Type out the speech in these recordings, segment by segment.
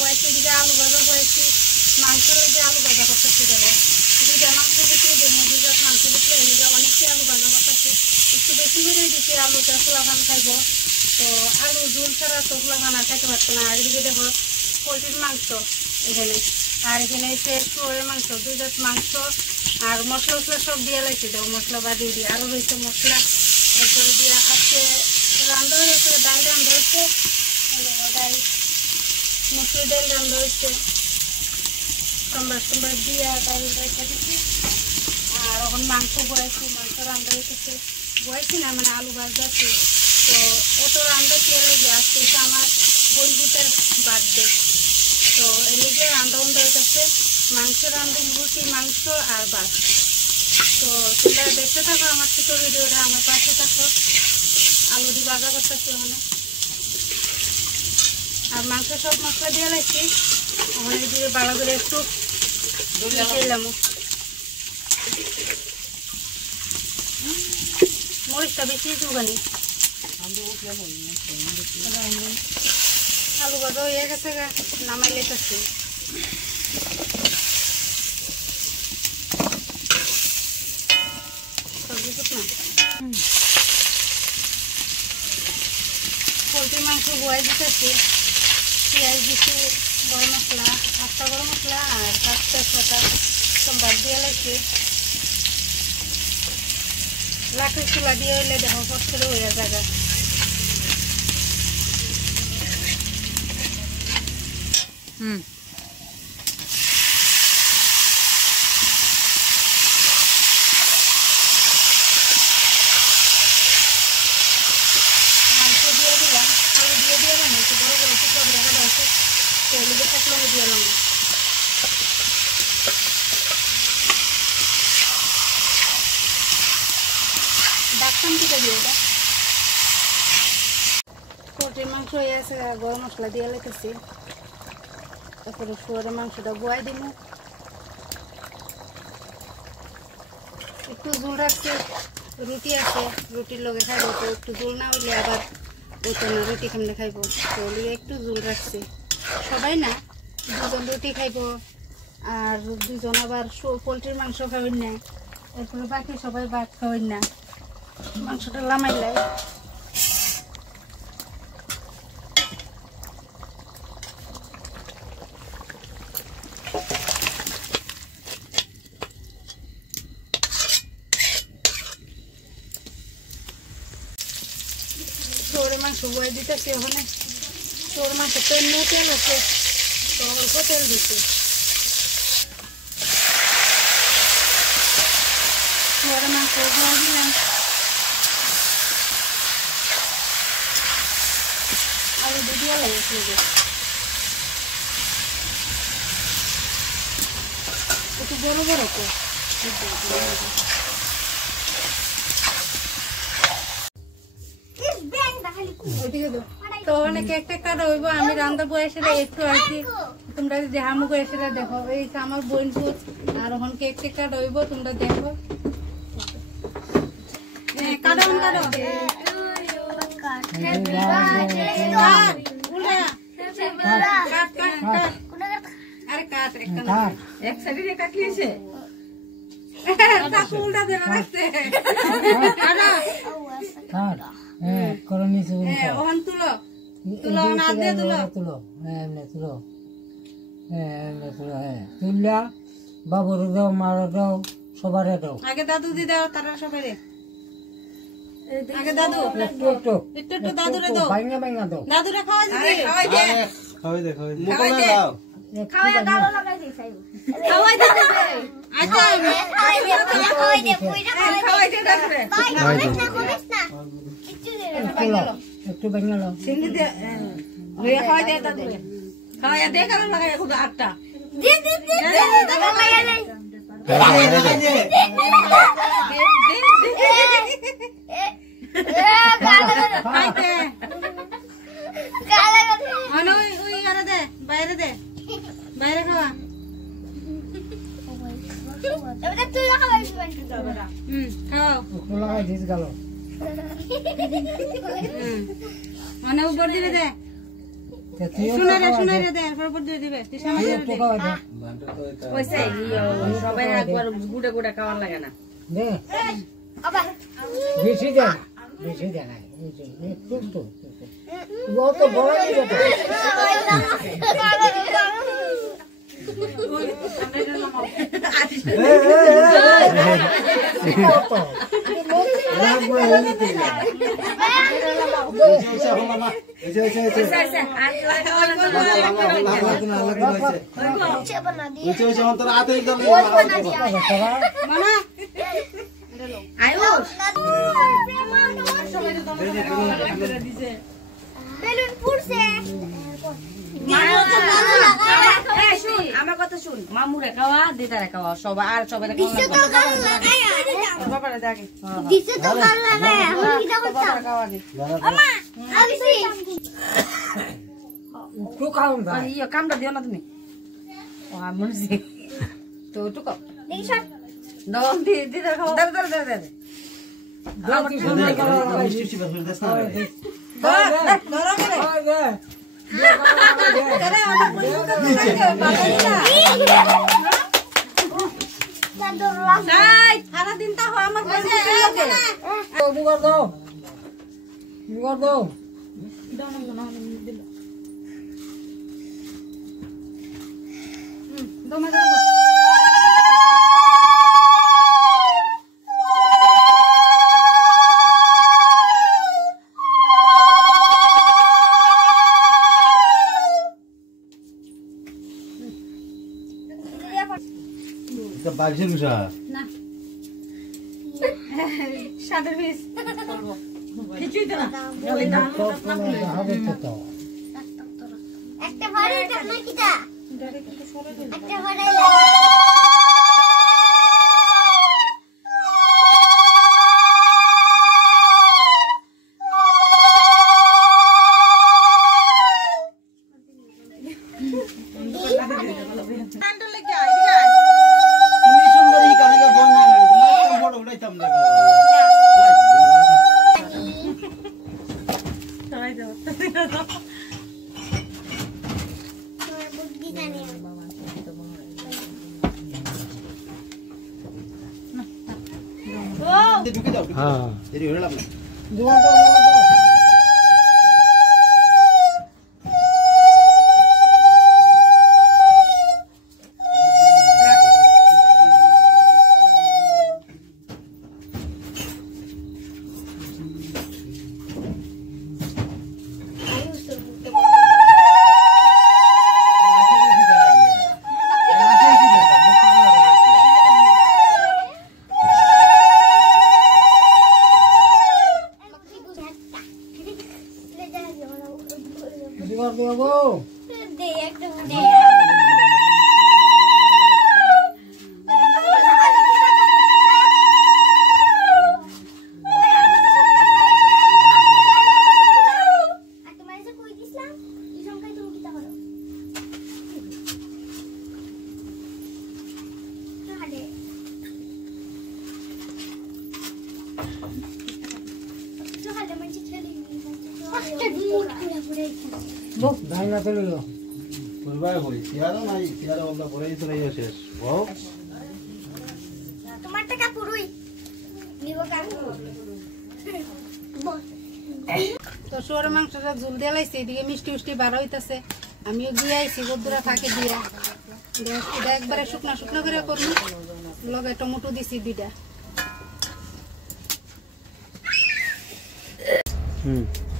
বয়েছি, এদিকে আলু ভাজা বয়েছি, মাংসের ওই যে আলু ভাজা করতেছি দেখো, দুইটা মাংস দিচ্ছি, দুইটা মাংস দিচ্ছি, এদিকে অনেকটি আলু ভাজা করতেছি, একটু বেশি করে দিচ্ছি, আলুটা পোলাপান খাইবো। তো আলু ঝুল ছাড়া তো পোলাপান আর খাইতে পারতো না। আর এদিকে দেখো পোলট্রির মাংস এখানে, আর এখানে এসে শুয়োরের মাংস, দুই জাত মাংস, আর মশলা টসলা সব দিয়ে লাগছে দেখো, মশলা বাড়িয়ে দিয়ে আরও রয়েছে মশলা, এরপরে দিয়ে আজকে রান্না হয়েছে, ডাল রান্না হয়েছে, ডাল মুসুর ডাল রান্না হয়েছে, সোমবার সোমবার দিয়ে ডাল রেখে দিচ্ছি। আর এখন মাংস বয়েছি, মাংস রান্না হয়েছে, বয়েছি না মানে আলু ভাজছি। তো এত রান্না খেয়ে লেগে আজকে আমার বন্ধুদের বার্থডে, তো এদিকে রান্না বান্না হইতেছে, মাংস রান্না, রুটি মাংস আর ভাত। তো তোমরা দেখতে থাকো আমার ছোট ভিডিওটা, আমার পাশে থাকো। আলু দিয়ে ভাজা করতেছি ওখানে, আর মাংস সব মশলা দিয়ে লাগছি ওখানে দিয়ে ভালো করে একটু খেলাম। মরিচটা বেশি চুগানি। আলু ভাজা হয়ে গেছে, নামাই লেতেছি। পোলট্রি মাংস বয়ে দিতেছি, পেঁয়াজ দিচ্ছি, গরম মশলা, 8টা গরম মশলা আর 5-6টা সোমবার দিয়ে লাগছে। লাকড়ির চুলা দিয়ে হইলে দেখো ফট করে হয়ে যাবে। মাংস দিয়ে দিলাম, আলু দিয়ে দিয়ে বানিয়েছি, বড় বড় টুকরো করে কাটা হয়েছে, তেলে থাকলে দিয়ে দিলাম। ডাক্তার থেকে দিয়ে এটা পোলট্রির মাংস হয়ে আছে, গরম মশলা দিয়ে লেগেছি। তারপরে শুয়োরের মাংসটা বয়াই দিব, একটু ঝোল রাখছি, রুটি আছে, রুটির লগে খাইব, তো একটু ঝোল না হইলে আবার ওইতো না, রুটি কেমনে খাইব, তো একটু ঝোল রাখছি। সবাই না, 2জন রুটি খাইব, আর 2জন আবার পোলট্রির মাংস খাবেন না, এরপরে বাকি সবাই ভাত খাবেন না। মাংসটা লামাইলাই শুয়োরের মাংস বয়ে দিতেছি ওখানে। শুয়োরের মাংস তেল নিয়ে তেল আছে, তো অল্প তেল দিচ্ছি। শুয়োরের মাংস বয়ে দিলাম, আলু দিয়ে লাগছে, একটু বড় বড় তো তো অনেক একটা কাটা হইব। আমি রান্না বয়সে একটু আছি, তোমরা যে হামু বয়সে দেখো, এই আমার বোন পুত, আর ওখান কেক টেক কাটা হইব, তোমরা দেখো। আরে কাট এক সাইডে কাটলিছে, উল্টা দেওয়া লাগছে। ওখান তুলো তুলো না দিয়ে তুলো তুলো তুলো তুললা, বাবুর দাও, মার দাও, সবার দাও। আগে দাদু দি দাও, তারা সবাই আগে দাদু একটু একটু একটু একটু দাদুরে দাও, ভাঙা ভাঙা দাও, দাদুরে খাওয়াই দে, খাওয়াই দে, খাওয়াই দে, খাওয়াই দে, খাওয়াই গালো লাগাই দে, খাওয়াই দে, আচ্ছা খাওয়াই দে, খাওয়াই দে, দাদুরে খাওয়াই দে, একটু বাঙালো সিঙ্গি দে, লইয়া খাওয়াই দে, দাদুরে খাওয়াই দে, গালো লাগাই খুব আটটা দে দে দে, গালো লাগাই দে, খাইতে মানে ওই আরে দে, বাইরে দে, বাইরে খাওয়া। তুই খাওয়াই খাও লাগাই দিস গালো, মানে উপর দিবে দে, শুনে রে দে এরপর দিয়ে দিবে পয়সা সবাই একবার গুড়ে গুড়ে খাওয়ার লাগে না বেশি দেয় না কত বড় আমার কথা শুন মামুরে খাওয়া দিদারে খাওয়া সবাই আর সবাই কামটা দিও না তুমি তো টুকো দিদার খাওয়া সারাদিন তা আমার বাগসের বিষয় না সাদের পিস কিছুই তো না একটা বাড়ি না কিটা একটা বাড়ি তোমার টাকা পুরোই নিব তো শুয়োরের মাংসটা ঝুল দিয়ে লাইছে, এদিকে মিষ্টি উষ্টি বার হইতেছে। আমিও দিয়ে আইছি গদ্দুরা থাকে দিয়া, এটা একবারে শুকনা শুকনা করে করবো, লগে টমেটো দিছি 2টা।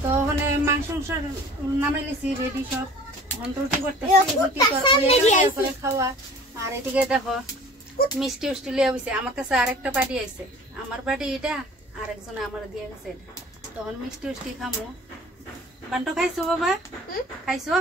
তো ওখানে মাংস নামাই লিছি রেডি সব, রুটি করতেছি খাওয়া। আর এদিকে দেখো মিষ্টি উষ্টি লিয়ে হয়েছে, আমার কাছে আরেকটা বাড়ি আইছে, আমার বাড়ি এটা, আরেকজনে আমার দিয়ে গেছে এটা। তখন মিষ্টি উষ্টি খামো। বান্টো খাইছো বাবা? খাইছো?